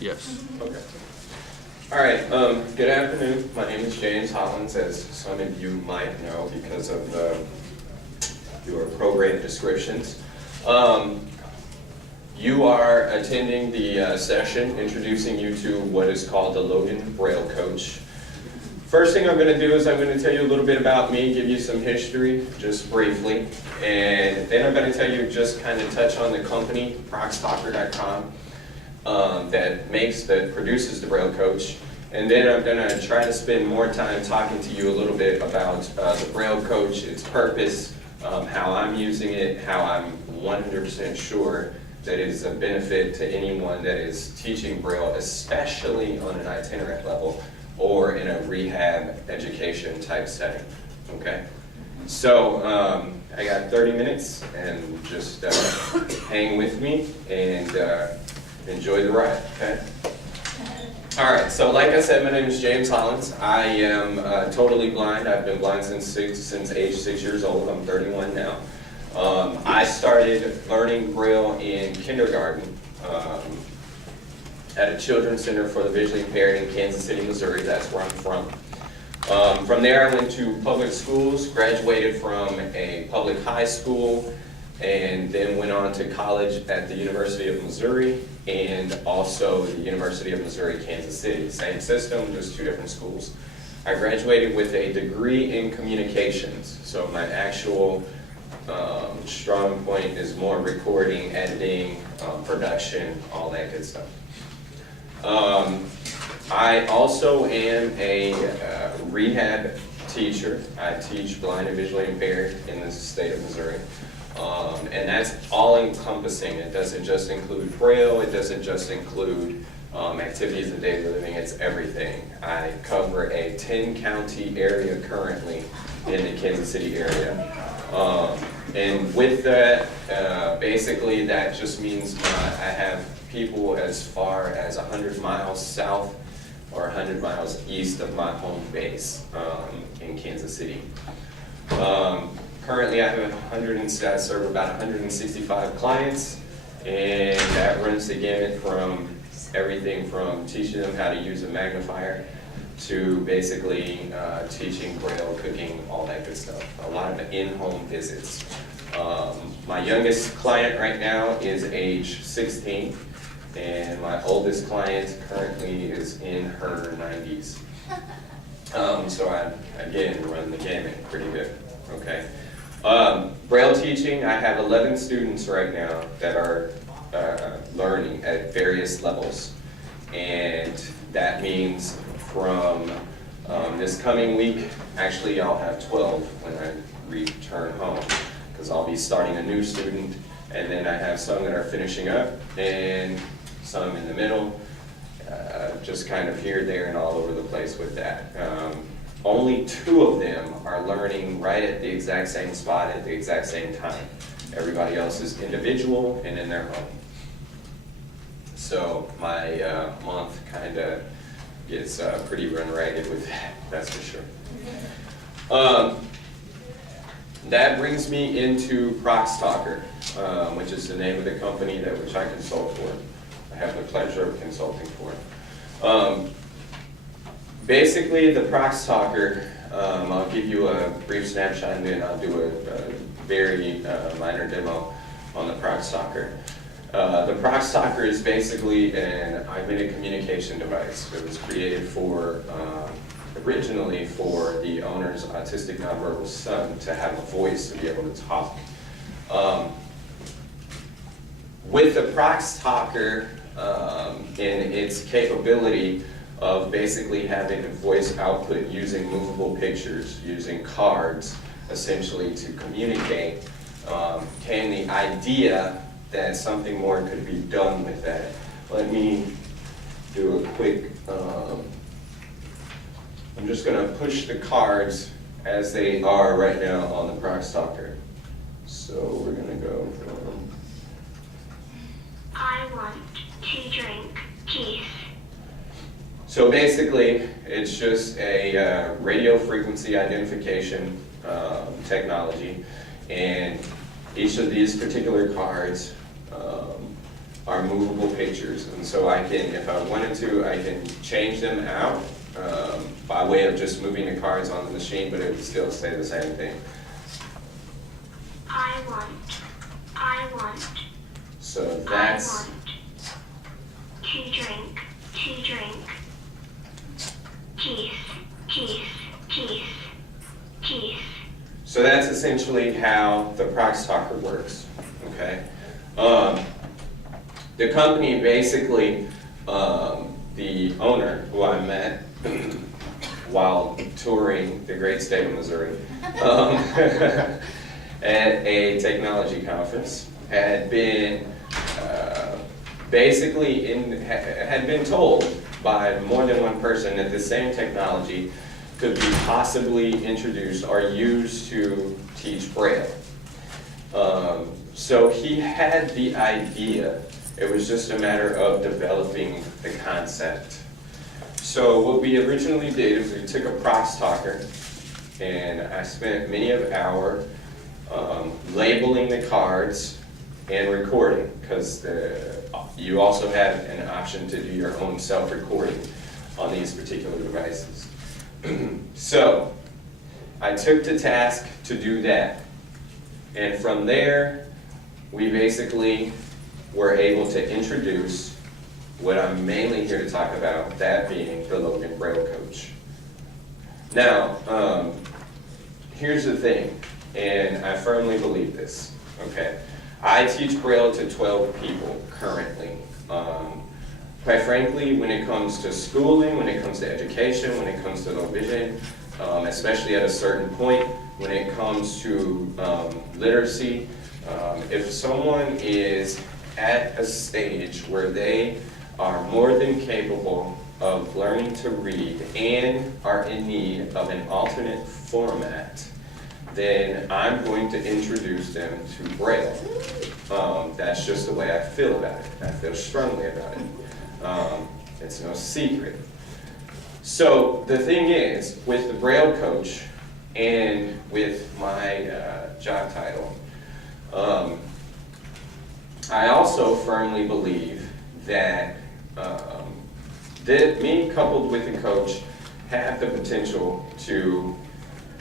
Yes. Okay. All right, good afternoon. My name is James Hollins, as some of you might know because of your program descriptions. You are attending the session introducing you to what is called the Logan BrailleCoach. First thing I'm going to do is I'm going to tell you a little bit about me, give you some history, just briefly, and then I'm going to tell you, just kind of touch on the company, proxtalker.com. That produces the BrailleCoach, and then I'm going to try to spend more time talking to you a little bit about the BrailleCoach, its purpose, how I'm using it, how I'm 100% sure that it is a benefit to anyone that is teaching Braille, especially on an itinerant level or in a rehab education type setting. Okay? So I got 30 minutes, and just hang with me and enjoy the ride, okay? All right, so like I said, my name is James Hollins. I am totally blind. I've been blind since age 6 years old. I'm 31 now. I started learning Braille in kindergarten at a children's center for the visually impaired in Kansas City, Missouri. That's where I'm from. From there, I went to public schools, graduated from a public high school, and then went on to college at the University of Missouri and also the University of Missouri, Kansas City. Same system, just two different schools. I graduated with a degree in communications, so my actual strong point is more recording, editing, production, all that good stuff. I also am a rehab teacher. I teach blind and visually impaired in the state of Missouri. And that's all-encompassing. It doesn't just include Braille, it doesn't just include activities of daily living, it's everything. I cover a 10-county area currently in the Kansas City area. And with that, basically that just means I have people as far as 100 miles south or 100 miles east of my home base in Kansas City. Currently, I have I serve about 165 clients, and that runs the gamut from everything from teaching them how to use a magnifier to basically teaching Braille, cooking, all that good stuff. A lot of in-home visits. My youngest client right now is age 16, and my oldest client currently is in her 90s. So I, again, run the gamut pretty good, okay? Braille teaching, I have 11 students right now that are learning at various levels. And that means from this coming week, actually I'll have 12 when I return home, because I'll be starting a new student, and then I have some that are finishing up, and some in the middle, just kind of here, there, and all over the place with that. Only 2 of them are learning right at the exact same spot at the exact same time. Everybody else is individual and in their home. So my month kind of gets pretty run ragged with that, that's for sure. That brings me into Proxtalker, which is the name of the company which I consult for. I have the pleasure of consulting for. Basically, the Proxtalker, I'll give you a brief snapshot, and then I'll do a very minor demo on the Proxtalker. The Proxtalker is basically an augmented communication device. It was created originally for the owner's autistic nonverbal son to have a voice, to be able to talk. With the Proxtalker and its capability of basically having a voice output using movable pictures, using cards, essentially to communicate, came the idea that something more could be done with that. Let me do a quick, I'm just going to push the cards as they are right now on the Proxtalker. So we're going to go from... I want to drink peace. So basically, it's just a radio frequency identification technology, and each of these particular cards are movable pictures. And so I can, if I wanted to, I can change them out by way of just moving the cards on the machine, but it would still say the same thing. I want. So that's, I want to drink. Teeth. so that's essentially how the Talker works, okay? The company basically, the owner, who I met while touring the great state of Missouri, at a technology conference, had been had been told by more than one person that the same technology could be possibly introduced or used to teach Braille. So he had the idea. It was just a matter of developing the concept. So what we originally did is we took a Talker, and I spent many an hour labeling the cards and recording, because you also have an option to do your own self-recording on these particular devices. So I took the task to do that, and from there we basically were able to introduce what I'm mainly here to talk about, that being the Logan BrailleCoach. Now, here's the thing, and I firmly believe this, okay? I teach Braille to 12 people currently. Quite frankly, when it comes to schooling, when it comes to education, when it comes to low vision, especially at a certain point, when it comes to literacy, if someone is at a stage where they are more than capable of learning to read and are in need of an alternate format, then I'm going to introduce them to Braille. That's just the way I feel about it. I feel strongly about it. It's no secret. So the thing is, with the BrailleCoach and with my job title, I also firmly believe that me coupled with the coach have the potential to,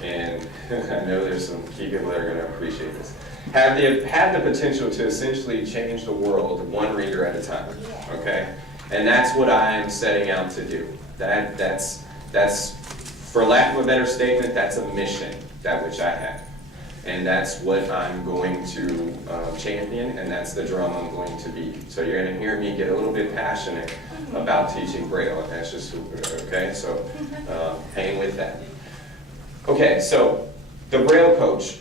and I know there's some key people that are going to appreciate this, have the potential to essentially change the world one reader at a time, okay? And that's what I'm setting out to do. That's for lack of a better statement, that's a mission, that which I have. And that's what I'm going to champion, and that's the drum I'm going to beat. So you're going to hear me get a little bit passionate about teaching Braille, and that's just, okay? So hang with that. Okay, so the BrailleCoach.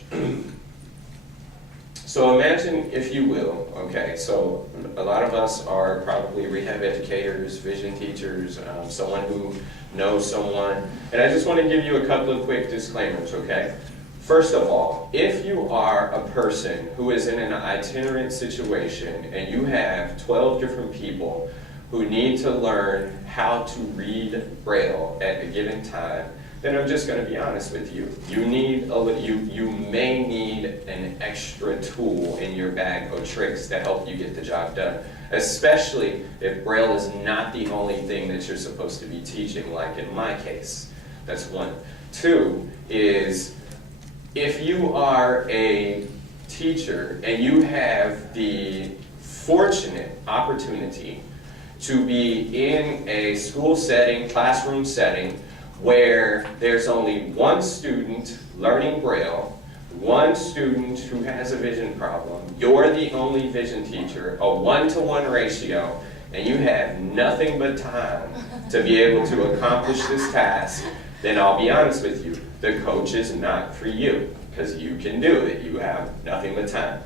So imagine, if you will, okay, so a lot of us are probably rehab educators, vision teachers, someone who knows someone, and I just want to give you a couple of quick disclaimers, okay? First of all, if you are a person who is in an itinerant situation and you have 12 different people who need to learn how to read Braille at a given time, then I'm just going to be honest with you. You may need an extra tool in your bag of tricks to help you get the job done, especially if Braille is not the only thing that you're supposed to be teaching, like in my case. That's one. Two is, if you are a teacher and you have the fortunate opportunity to be in a school setting, classroom setting, where there's only one student learning Braille, one student who has a vision problem, you're the only vision teacher, a 1-to-1 ratio, and you have nothing but time to be able to accomplish this task, then I'll be honest with you, the coach is not for you, because you can do it, you have nothing but time.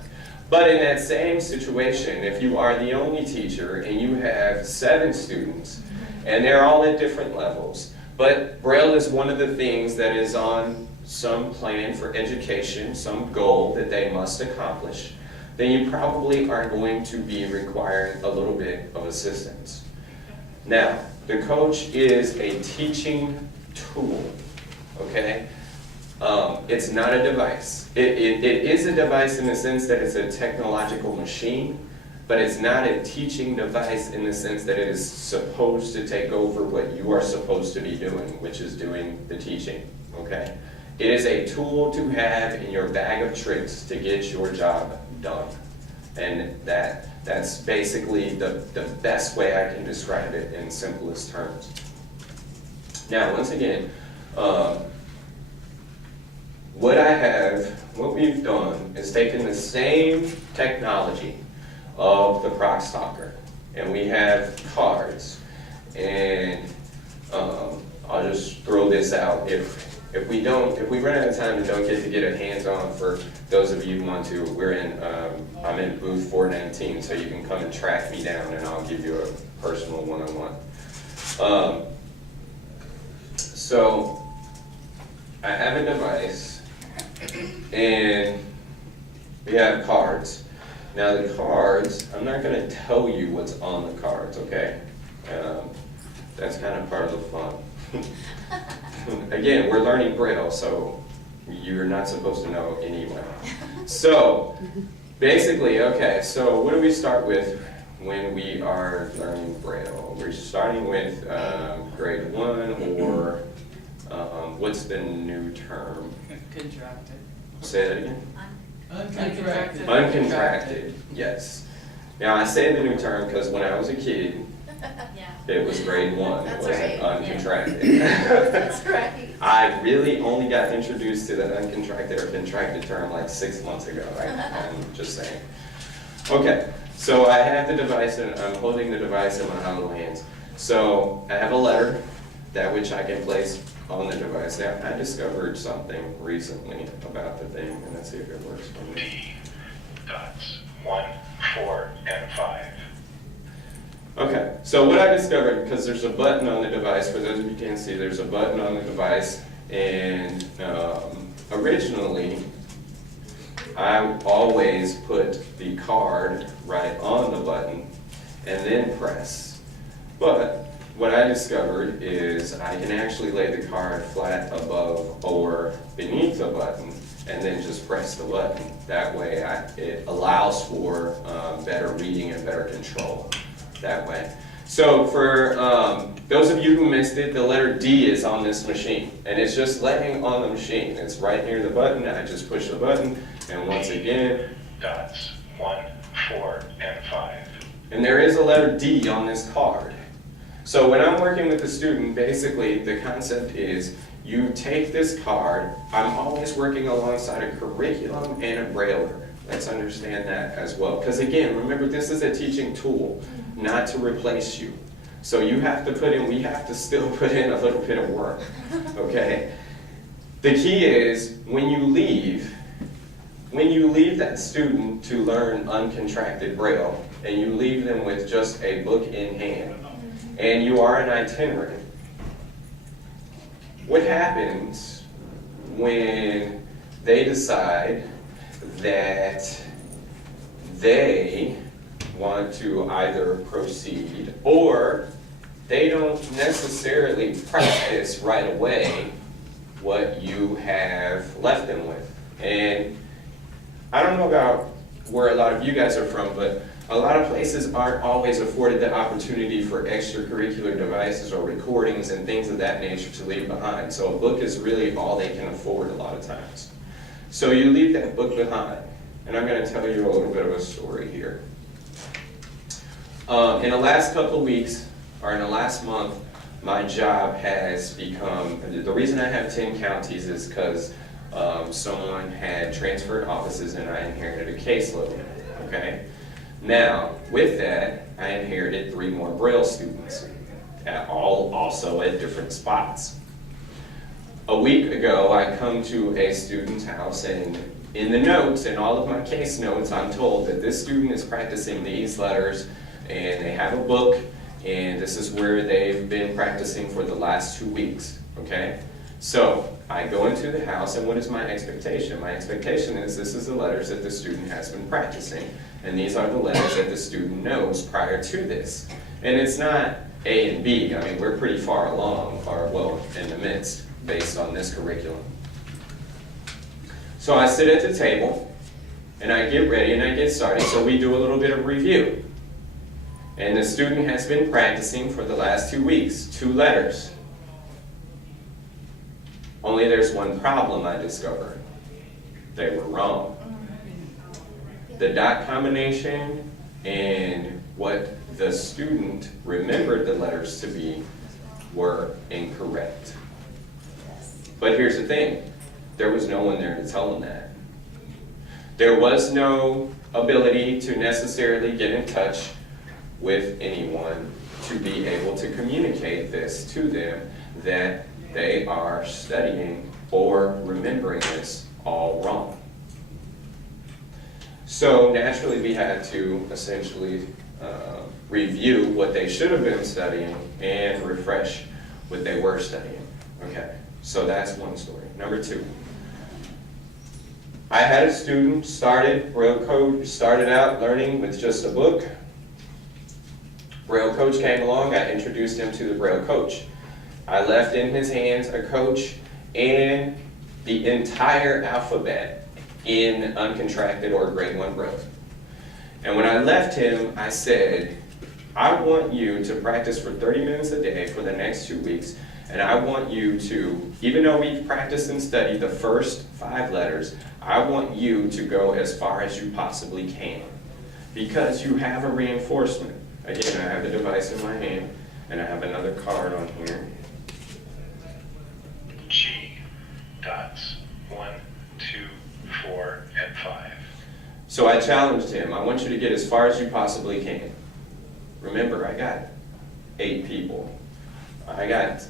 But in that same situation, if you are the only teacher and you have 7 students, and they're all at different levels, but Braille is one of the things that is on some plan for education, some goal that they must accomplish, then you probably are going to be requiring a little bit of assistance. Now, the coach is a teaching tool, okay? It's not a device. It is a device in the sense that it's a technological machine, but it's not a teaching device in the sense that it is supposed to take over what you are supposed to be doing, which is doing the teaching, okay? It is a tool to have in your bag of tricks to get your job done. And that's basically the best way I can describe it in simplest terms. Now, once again, what we've done is taken the same technology of the Croc Stalker, and we have cards, and I'll just throw this out. If we run out of time and don't get to get a hands-on, for those of you who want to, I'm in booth 419, so you can come and track me down and I'll give you a personal one-on-one. So I have a device and we have cards. Now the cards, I'm not going to tell you what's on the cards, okay? That's kind of part of the fun. Again, we're learning Braille, so you're not supposed to know anyway. So, basically, okay, so what do we start with when we are learning Braille? We're starting with grade 1, or what's the new term? Contracted. Say that again? Uncontracted. Uncontracted, yes. Now, I say the new term because when I was a kid, it was grade 1. That's it wasn't right. uncontracted. That's right. I really only got introduced to the uncontracted or contracted term like 6 months ago. I'm just saying. Okay, so I have the device and I'm holding the device in my hollow hands. So I have a letter, that which I can place on the device. Now, I discovered something recently about the thing, and let's see if it works for me. D dots 1, 4, and 5. Okay, so what I discovered, because there's a button on the device, for those of you who can't see, there's a button on the device, and originally, I always put the card right on the button and then press. But what I discovered is I can actually lay the card flat above or beneath the button and then just press the button. That way it allows for better reading and better control that way. So for those of you who missed it, the letter D is on this machine, and it's just laying on the machine. It's right near the button, and I just push the button, and once again, Dots 1, 4, and 5. and there is a letter D on this card. So when I'm working with the student, basically the concept is you take this card. I'm always working alongside a curriculum and a Brailler. Let's understand that as well. Because again, remember, this is a teaching tool, not to replace you. So you have to we have to still put in a little bit of work, okay? The key is when you leave that student to learn uncontracted Braille, and you leave them with just a book in hand, and you are an itinerant, what happens when they decide that they want to either proceed or they don't necessarily practice right away what you have left them with? And I don't know about where a lot of you guys are from, but a lot of places aren't always afforded the opportunity for extracurricular devices or recordings and things of that nature to leave behind. So a book is really all they can afford a lot of times. So you leave that book behind, and I'm going to tell you a little bit of a story here. In the last couple of weeks, or in the last month, my job has become, the reason I have 10 counties is because someone had transferred offices and I inherited a caseload, okay? Now, with that, I inherited 3 more Braille students, also at different spots. A week ago, I come to a student's house, and in the notes, in all of my case notes, I'm told that this student is practicing these letters, and they have a book, and this is where they've been practicing for the last 2 weeks, okay? So, I go into the house, and what is my expectation? My expectation is this is the letters that the student has been practicing, and these are the letters that the student knows prior to this. And it's not A and B. I mean, we're pretty far along, or well, in the midst, based on this curriculum. So I sit at the table, and I get ready and I get started, so we do a little bit of review. And the student has been practicing for the last 2 weeks, 2 letters. Only there's one problem I discovered. They were wrong. The dot combination and what the student remembered the letters to be were incorrect. But here's the thing, there was no one there to tell them that. There was no ability to necessarily get in touch with anyone to be able to communicate this to them, that they are studying or remembering this all wrong. So naturally we had to essentially review what they should have been studying and refresh what they were studying. Okay, so that's one story. Number 2. I had a student started out learning with just a book. BrailleCoach came along, I introduced him to the BrailleCoach. I left in his hands a coach and the entire alphabet in uncontracted or grade 1 Braille. And when I left him, I said, I want you to practice for 30 minutes a day for the next 2 weeks, and I want you to, even though we've practiced and studied the first 5 letters, I want you to go as far as you possibly can, because you have a reinforcement. Again, I have the device in my hand, and I have another card on here. G, dots, 1, 2, 4, and 5. So I challenged him, I want you to get as far as you possibly can. Remember, I got 8 people. I got,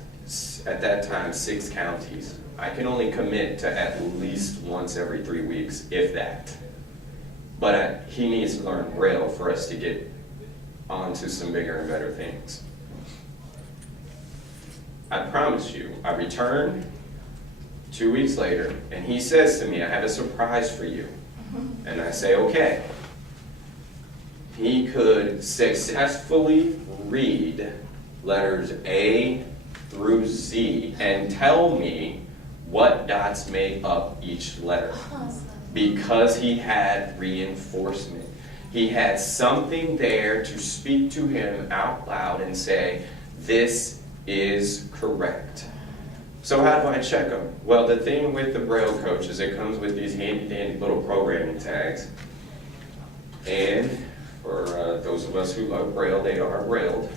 at that time, 6 counties. I can only commit to at least once every 3 weeks, if that. But he needs to learn Braille for us to get on to some bigger and better things. I promise you, I returned 2 weeks later, and he says to me, I have a surprise for you. And I say, okay. He could successfully read letters A through Z and tell me what dots make up each letter. Because he had reinforcement. He had something there to speak to him out loud and say, this is correct. So how do I check them? Well, the thing with the BrailleCoach is it comes with these handy dandy little programming tags. And for those of us who love Braille, they are brailled.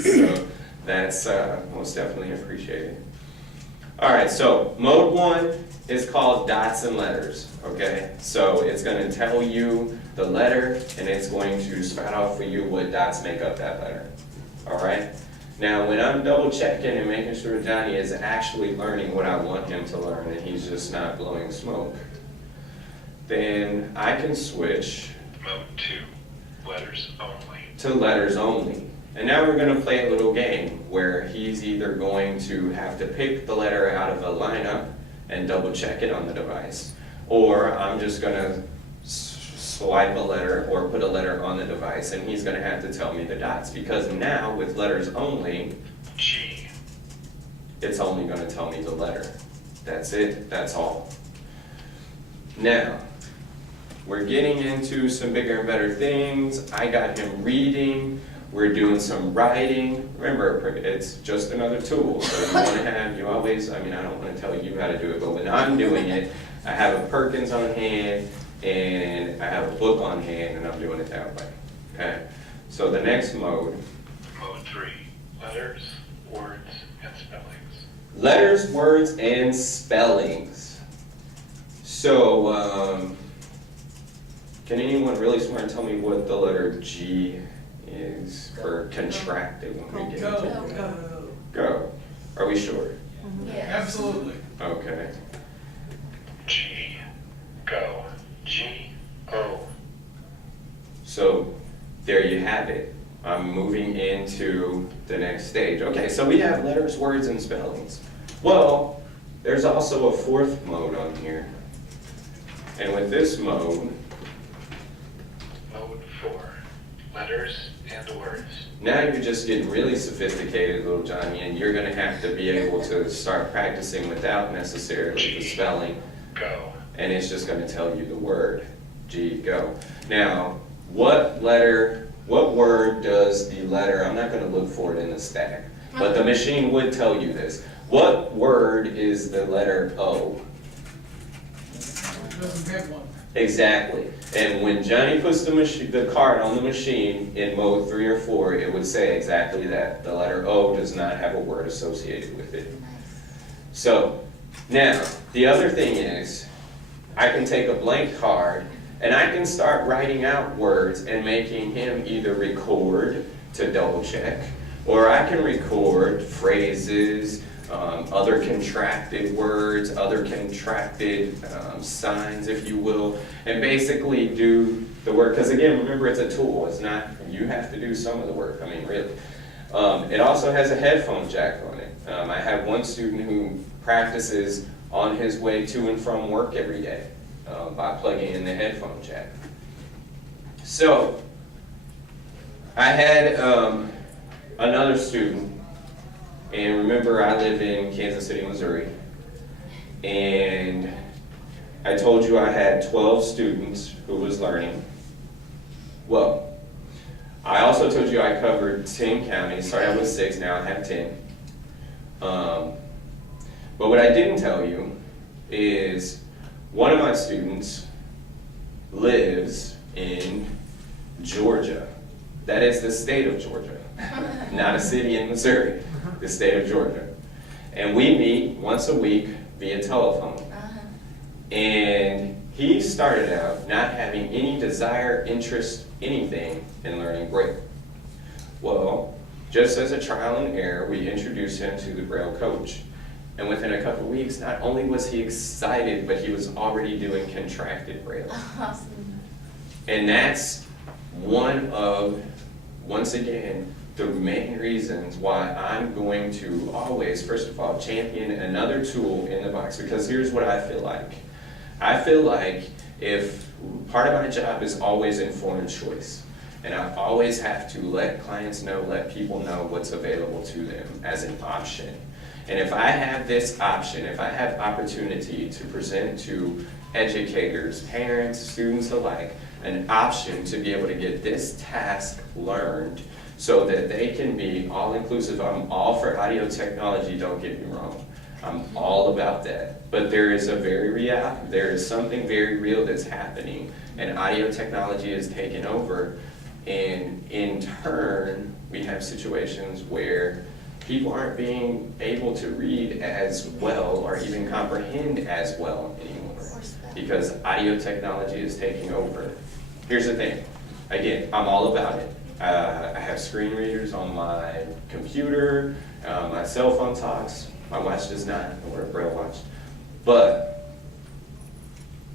So that's most definitely appreciated. All right, so mode 1 is called dots and letters, okay? So it's going to tell you the letter, and it's going to spout out for you what dots make up that letter, all right? Now, when I'm double checking and making sure Johnny is actually learning what I want him to learn, and he's just not blowing smoke, then I can switch Mode 2, letters only. to letters only. And now we're going to play a little game where he's either going to have to pick the letter out of a lineup and double check it on the device, or I'm just going to swipe a letter or put a letter on the device and he's going to have to tell me the dots, because now with letters only, G, it's only going to tell me the letter. That's it, that's all. Now, we're getting into some bigger and better things. I got him reading. We're doing some writing. Remember, it's just another tool. So you want to have, you always, I mean, I don't want to tell you how to do it, but when I'm doing it, I have a Perkins on hand and I have a book on hand and I'm doing it that way. Okay? So the next mode. Mode 3, letters, words, and spellings. Letters, words, and spellings. So, can anyone really smart tell me what the letter G is for contracted when we get into it? Go. Go. Are we sure? Absolutely. Okay. G, go. G, O. So there you have it. I'm moving into the next stage. Okay, so we have letters, words, and spellings. Well, there's also a fourth mode on here. And with this mode, Mode 4, letters and words. now you're just getting really sophisticated, little Johnny, and you're going to have to be able to start practicing without necessarily the spelling Go. and it's just going to tell you the word. G, go. Now, what word does the letter, I'm not going to look for it in the stack, but the machine would tell you this. What word is the letter O? Doesn't have one. Exactly. And when Johnny puts the card on the machine in mode 3 or 4, it would say exactly that. The letter O does not have a word associated with it. So, now, the other thing is, I can take a blank card and I can start writing out words and making him either record to double check, or I can record phrases, other contracted words, other contracted signs, if you will, and basically do the work. Because again, remember, it's a tool. It's not, you have to do some of the work. I mean, really. It also has a headphone jack on it. I have one student who practices on his way to and from work every day by plugging in the headphone jack. So, I had another student. And remember, I live in Kansas City, Missouri, and I told you I had 12 students who was learning. Well, I also told you I covered 10 counties. Started out with 6, now I have 10. But what I didn't tell you is one of my students lives in Georgia. That is the state of Georgia, not a city in Missouri. The state of Georgia. And we meet once a week via telephone. And he started out not having any desire, interest, anything in learning Braille. Well, just as a trial and error, we introduced him to the BrailleCoach. And within a couple of weeks, not only was he excited, but he was already doing contracted Braille. Awesome. And that's one of, once again, the main reasons why I'm going to always, first of all, champion another tool in the box, because here's what I feel like. I feel like if part of my job is always informed choice, and I always have to let clients know, let people know what's available to them as an option. And if I have this option, if I have opportunity to present to educators, parents, students alike, an option to be able to get this task learned, so that they can be all-inclusive. I'm all for audio technology, don't get me wrong. I'm all about that. But there is there is something very real that's happening, and audio technology is taking over. And in turn, we have situations where people aren't being able to read as well or even comprehend as well anymore, because audio technology is taking over. Here's the thing. Again, I'm all about it. I have screen readers on my computer, my cell phone talks, my watch does not, I wear a Braille watch. But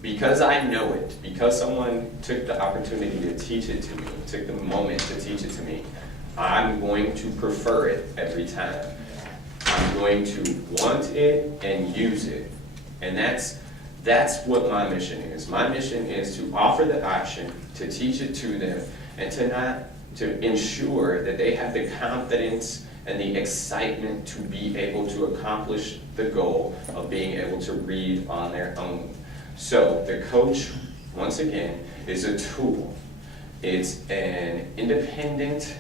because I know it, because someone took the opportunity to teach it to me, took the moment to teach it to me, I'm going to prefer it every time. I'm going to want it and use it. And that's what my mission is. My mission is to offer the option, to teach it to them, and to ensure that they have the confidence and the excitement to be able to accomplish the goal of being able to read on their own. So the coach, once again, is a tool. It's an independent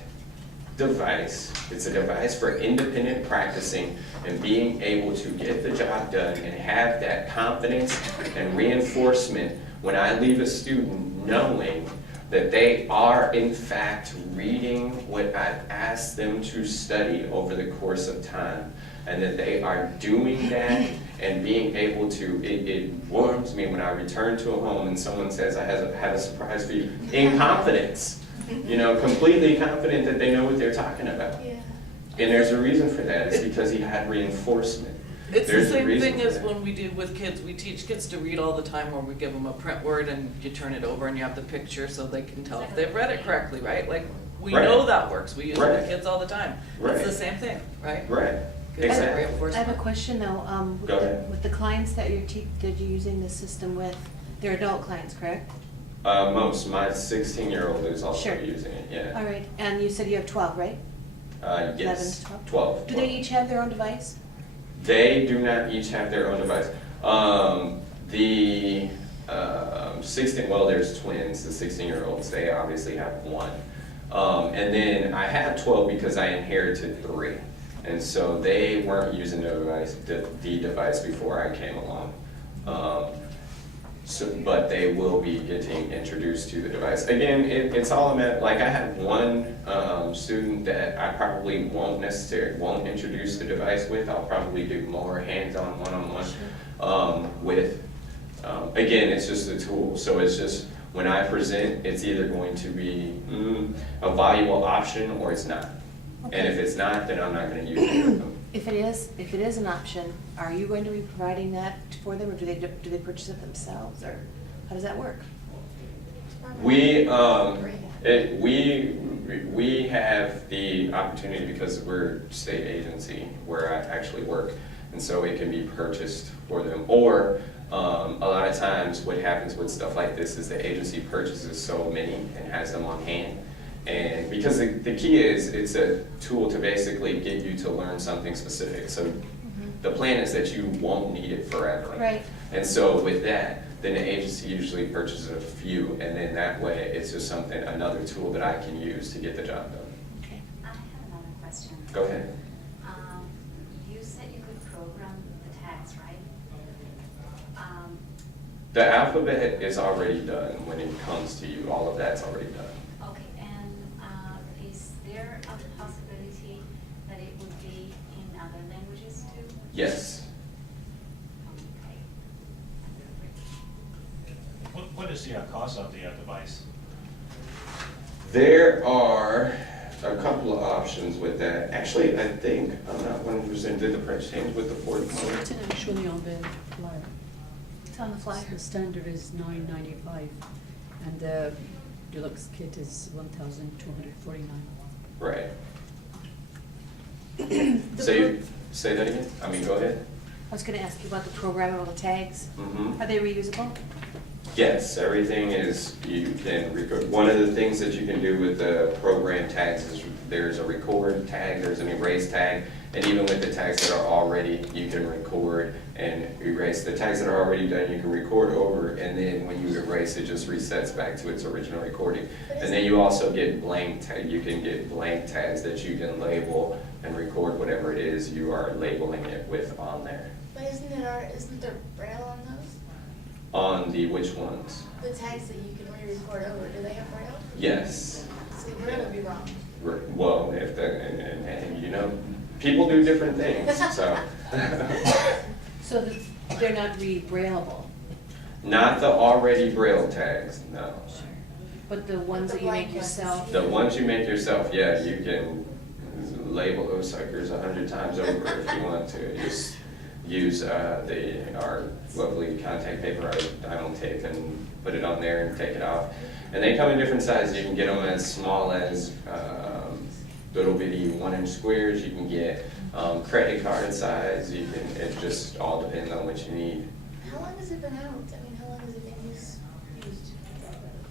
device. It's a device for independent practicing and being able to get the job done and have that confidence and reinforcement when I leave a student knowing that they are in fact reading what I've asked them to study over the course of time, and that they are doing that and being able to, it warms me when I return to a home and someone says, I have a surprise for you, in confidence, you know, completely confident that they know what they're talking about. Yeah. And there's a reason for that, it's because he had reinforcement. It's There's the a same reason thing for as that. when we do with kids. We teach kids to read all the time, where we give them a print word and you turn it over and you have the picture so they can tell if they've read it correctly, right? Like, we Right. know that works. We use it Right. with kids all the time. Right. It's the same thing, right? Right, Good exactly. I have reinforcement. a question though. With Go the- ahead. With the clients that you're using the system with, they're adult clients, correct? Most, my 16-year-old is also Sure. using it, yeah. All right, and you said you have 12, right? Yes, 11 to 12. Do they each have their own device? They do not each have their own device. The 16, well, there's twins, the 16-year-olds, they obviously have one. And then I have 12 because I inherited 3. And so they weren't using the device before I came along. But they will be getting introduced to the device. Again, it's all about, like I have one student that I probably won't introduce the device with. I'll probably do more hands-on, one-on-one with. Again, it's just a tool. So it's just, when I present, it's either going to be a valuable option or it's not. Okay. And if it's not, then I'm not going to use it with them. If it is an option, are you going to be providing that for them, or do they purchase it themselves, or how does that work? We have the opportunity, because we're a state agency where I actually work, and so it can be purchased for them. Or a lot of times what happens with stuff like this is the agency purchases so many and has them on hand. And because the key is, it's a tool to basically get you to learn something specific. So the plan is that you won't need it forever. Right. And so with that, then the agency usually purchases a few, and then that way it's just another tool that I can use to get the job done. Okay. I have another question. Go ahead. You said you could program the tags, right? The alphabet is already done when it comes to you. All of that's already done. Okay, and is there a possibility that it would be in other languages too? Yes. Okay. What is the cost of the device? There are a couple of options with that. Actually, I think, I'm not 100%, did the price change with the fourth model? It's actually on the flyer. It's on the flyer. The standard is $995, and the deluxe kit is $1,249. Right. So you, say that again? I mean, go ahead. I was gonna ask you about the programmable tags. Mhm. Are they reusable? Yes, everything is, you can record. One of the things that you can do with the program tags is there's a record tag, there's an erase tag, and even with the tags that are already, you can record and erase. The tags that are already done, you can record over, and then when you erase, it just resets back to its original recording. And then you also get you can get blank tags that you can label and record whatever it is you are labeling it with on there. But isn't there Braille on those? On the which ones? The tags that you can re-record over, do they have Braille? Yes. See, Braille would be wrong. Well, if the, and you know, people do different things, so. So they're not re-brailleable, Not the already Braille tags, no. but the ones that you make yourself? The ones you make yourself, yeah, you can label those suckers 100 times over if you want to. Just use our lovely contact paper I don't take and put it on there and take it off. And they come in different sizes. You can get them as small as little bitty 1-inch squares. You can get credit card size. You can. It just all depends on what you need. How long has it been out? I mean, how long has it been used?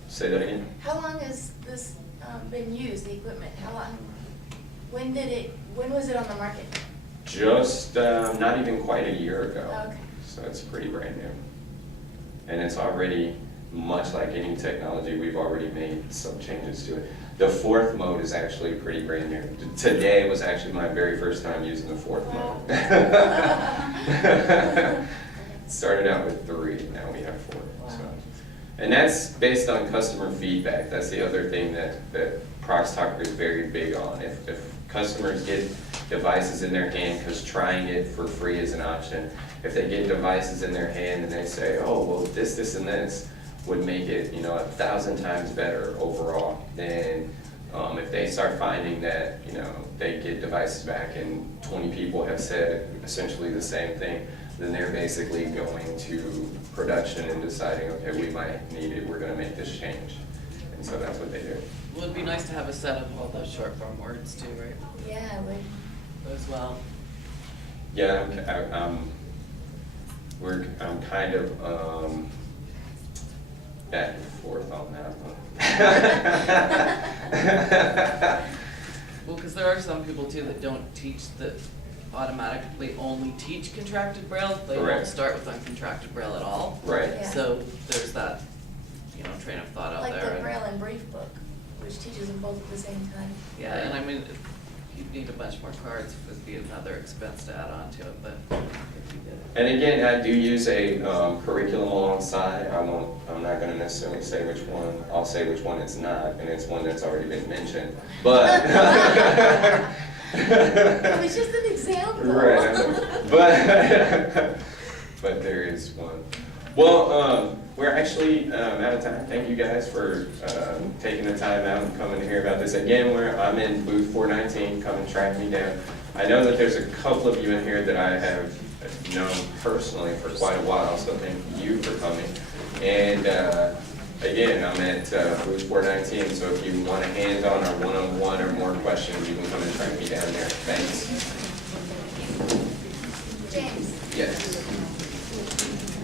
Say that again. How long has this been used, the equipment? How long? When was it on the market? Just not even quite a year ago. Okay. So it's pretty brand new. And it's already, much like any technology, we've already made some changes to it. The fourth mode is actually pretty brand new. Today was actually my very first time using the fourth mode. Started out with 3, now we have 4. So. And that's based on customer feedback. That's the other thing that Prox Talker is very big on. If customers get devices in their hand, because trying it for free is an option, if they get devices in their hand and they say, oh, well, this, and this would make it, 1,000 times better overall, then if they start finding that, they get devices back and 20 people have said essentially the same thing, then they're basically going to production and deciding, okay, we might need it, we're going to make this change. And so that's what they do. Well, it'd be nice to have a set of all those short form words too, right? Yeah, it would. As well. Yeah, I'm kind of back and forth on that one. Well, because there are some people too that don't teach the automatically only teach contracted Braille. They won't Correct. start with uncontracted Braille at all. Right. Yeah. So there's that, you know, train of thought out Like there. the and- Braille and Brief book, which teaches them both at the same time. Yeah, and I mean, you'd need a bunch more cards, it'd be another expense to add on to it, but if you did it. And again, I do use a curriculum alongside. I'm not gonna necessarily say which one. I'll say which one it's not, and it's one that's already been mentioned. But It was just an example. right, but there is one. Well, we're actually out of time. Thank you guys for taking the time out and coming to hear about this. Again, I'm in booth 419. Come and track me down. I know that there's a couple of you in here that I have known personally for quite a while, so thank you for coming. And again, I'm at booth 419, so if you want a hands-on or one-on-one or more questions, you can come and track me down there. Thanks. James, Yes.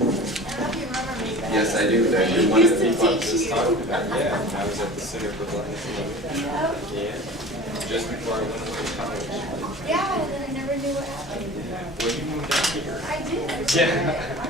I don't know if you remember me, but. Yes, I do. I You're one of the used people I to was teach just you. talking about. Yeah, I was at the Center for Blindness and Vision. Yep. Yeah, just before I went to college. Yeah, and then I never knew what happened. Well, you moved out here. I did. Yeah.